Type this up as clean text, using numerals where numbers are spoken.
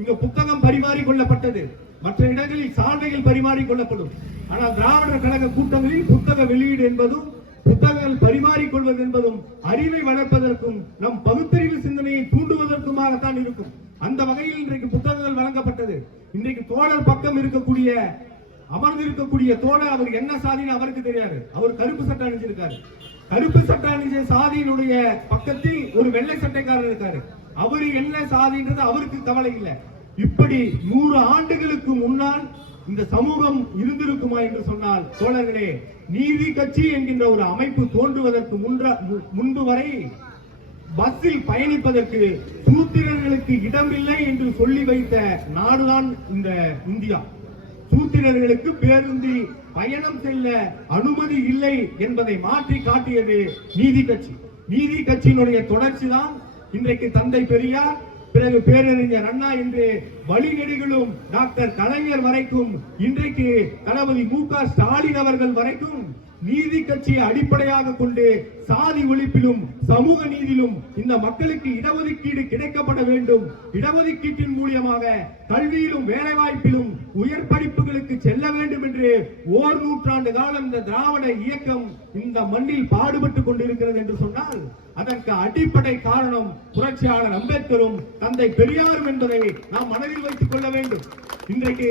இங்க புத்தகம் பரிமாறிக்கொள்ளப்பட்டது, மற்ற இடங்களில் சால்வைகள் பரிமாறிக்கொள்ளப்படும். ஆனால் திராவிடர் கழக கூட்டங்களில் புத்தக வெளியீடு என்பதும் புத்தகங்கள் பரிமாறிக்கொள்வது என்பதும் அறிவை வளர்ப்பதற்கும் நம் பகுத்தறிவு சிந்தனையை தூண்டுவதற்குமாகத்தான் இருக்கும். அந்த வகையில் இன்றைக்கு புத்தகங்கள் வழங்கப்பட்டது. இன்றைக்கு தோழர் பக்கம் இருக்கக்கூடிய அமர்ந்திருக்கக்கூடிய தோழர் அவர் என்ன சாதின்னு அவருக்கு தெரியாது. அவர் கருப்பு சட்டை அணிஞ்சிருக்காரு. கருப்பு சட்டை அணிஞ்ச சாதியினுடைய பக்கத்தில் ஒரு வெள்ளை சட்டைக்காரர் இருக்காரு. அவரு என்ன சாதின்றது அவருக்கு கவலை இல்லை. இப்படி 100 ஆண்டுகளுக்கு முன்னால் இந்த சமூகம் இருந்திருக்குமா என்று சொன்னால் தோழர்களே, நீதி கட்சி என்கின்ற ஒரு அமைப்பு தோன்றுவதற்கு முன்பு வரை பஸ்ஸில் பயணிப்பதற்கு சூத்திரர்களுக்கு இடமில்லை என்று சொல்லி வைத்த நாடுதான் இந்த இந்தியா. சூத்திரர்களுக்கு பேருந்தில் பயணம் செல்ல அனுமதி இல்லை என்பதை மாற்றி காட்டியது நீதி கட்சி. நீதி கட்சியினுடைய தொடர்ச்சி தான் இன்றைக்கு தந்தை பெரியார், பிறகு பேரறிஞர் அண்ணா என்று வழிநெடுகளும் டாக்டர் கலைஞர் வரைக்கும், இன்றைக்கு தளபதி மு.க. ஸ்டாலின் அவர்கள் வரைக்கும் நீதி கட்சியை அடிப்படையாக கொண்டு சாதி ஒழிப்பிலும் சமூக நீதியிலும் இந்த மக்களுக்கு இடஒதுக்கீடு கிடைக்கப்பட வேண்டும். இடஒதுக்கீட்டின் மூலியமாக கல்வியிலும் வேலைவாய்ப்பிலும் உயர் படிப்புகளுக்கு செல்ல வேண்டும் என்று 1 நூற்றாண்டு காலம் இந்த திராவிட இயக்கம் இந்த மண்ணில் பாடுபட்டுக் கொண்டிருக்கிறது என்று சொன்னால் அதற்கு அடிப்படை காரணம் புரட்சியாளர் அம்பேத்கரும் தந்தை பெரியாரும் என்பதை நாம் மனதில் வைத்துக் கொள்ள வேண்டும். இன்றைக்கு